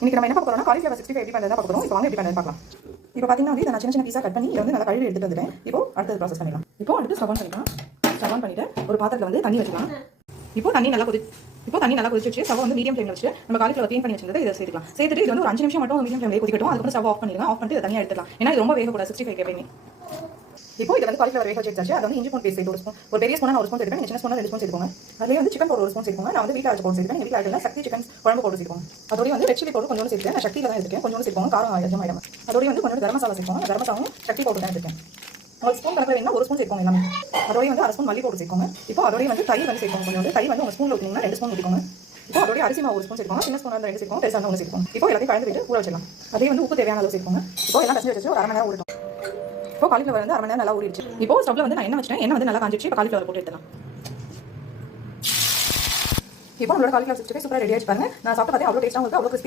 இன்னைக்கு நம்ம என்ன பார்க்க போறோம்னா காலிஃப்ளவர் 65 எப்படி பண்றதா பார்க்க போறோம். இப்போ வாங்க எப்படி பண்றதுன்னு பார்க்கலாம். இப்போ பாத்தீங்கன்னா வந்து நான் சின்ன சின்ன பீஸா கட் பண்ணி இதை வந்து நல்லா கழுவி எடுத்துட்டு வந்துட்டேன். இப்போ அடுத்து ப்ராசஸ் பண்ணிடலாம். இப்போ அடுத்து ஸ்டவ் ஆன் பண்ணிக்கலாம். ஸ்டவ் ஆன் பண்ணிட்டு ஒரு பாத்திரத்துல வந்து தண்ணி வச்சுக்கலாம். இப்போ தண்ணி நல்லா கொதிச்சு ஸ்டவ் வந்து மீடியம் ஃப்ளேம்ல வச்சு நம்ம காலிஃப்ளவர் க்ளீன் பண்ணி வச்சிருந்ததை இதை சேர்த்துக்கலாம். சேர்த்துட்டு இது வந்து ஒரு 5 நிமிஷம் மட்டும் மீடியம் ஃப்ளேம்ல கொதிக்கட்டும். அதுக்கு ஸ்டவ் ஆஃப் பண்ணிடுங்க. ஆஃப் பண்ணிட்டு தனியா எடுத்துக்கலாம். ஏன்னா இது ரொம்ப வேகக்கூடாது 65 எப்பயுமே. இப்போ இது வந்து காலிஃப்ளவர் வேக வச்சாச்சு. அது வந்து இஞ்சி பூண்டு பேஸ்ட் ஒரு ஸ்பூன், ஒரு பெரிய ஸ்பூனா நான் ஒரு ஸ்பூன் சேர்த்துப்பேன். சின்ன ஸ்பூனா 2 ஸ்பூன் சேர்த்துக்கோங்க. அதுலேயே வந்து சிக்கன் பவுடர் ஒரு ஸ்பூன் சேர்த்துக்கோங்க. நான் வந்து வீட்டில் அரைச்ச பவுடர் சேர்த்துப்பேன். வீட்டில் அரைச்சா சக்தி சிக்கன் குழம்பு பவுடர் சேர்த்துக்கோங்க. அதோடய வந்து ரெட் சில்லி பவுடர் கொஞ்சம் சேர்த்துக்கேன். நான் சக்தியில் தான் எடுத்துக்கேன். கொஞ்சம் சேர்த்துக்கோங்க, காரம் அதிகமாயிடும். அதோடய வந்து கொஞ்சம் கரம் மசாலா சேர்த்துக்கோங்க. கரம் மசாலாவும் சக்தி பவுடர் தான் எடுத்துக்கேன். ஒரு ஸ்பூன் கணக்கில் வேணும்னா ஒரு ஸ்பூன் சேர்க்கோங்க எல்லாமே. அதோடய வந்து 1/2 ஸ்பூன் மல்லி பவுடர் சேர்க்கோங்க. இப்போ அதோடய வந்து தயிர் வந்து சேர்க்கோங்க. கொஞ்சம் வந்து தயிர் வந்து உங்கள் ஸ்பூனில் ஊற்றினீங்கன்னா 2 ஸ்பூன் ஊற்றிக்கோங்க. இப்போ அதோடய அரிசி மாவு ஒரு ஸ்பூன் சேர்க்கோங்க. சின்ன ஸ்பூன் வந்து 2 சேர்க்கோங்க. பெருசாக வந்து 1 சேர்க்கோங்க. இப்போ எல்லாத்தையும் கலந்து விட்டு ஊற வச்சிடலாம். அதே வந்து உப்பு தேவையான அளவு சேர்க்கோங்க. இப்போ எல்லாம் கசிஞ்சு வச்சு ஒரு 1/2 மணி நேரம் ஊறட்டும். இப்போ காலிஃப்ளவர் வந்து 1/2 மணி நேரம் நல்லா ஊறிடுச்சு. இப்போ ஸ்டவ்ல வந்து நான் எண்ணெய் வச்சிட்டேன். எண்ணெய் வந்து நல்லா காஞ்சிடுச்சு. இப்போ காலிஃப்ளவர் போட்டு எடுத்துக்கலாம். இப்போ நம்மளோட காலிஃப்ளவர் 65 சூப்பராக ரெடி ஆயிடுச்சு பாருங்க. நான் சாப்பிட்டு பார்த்தேன், அவ்வளோ டேஸ்ட்டாக உங்களுக்கு, அவ்வளோ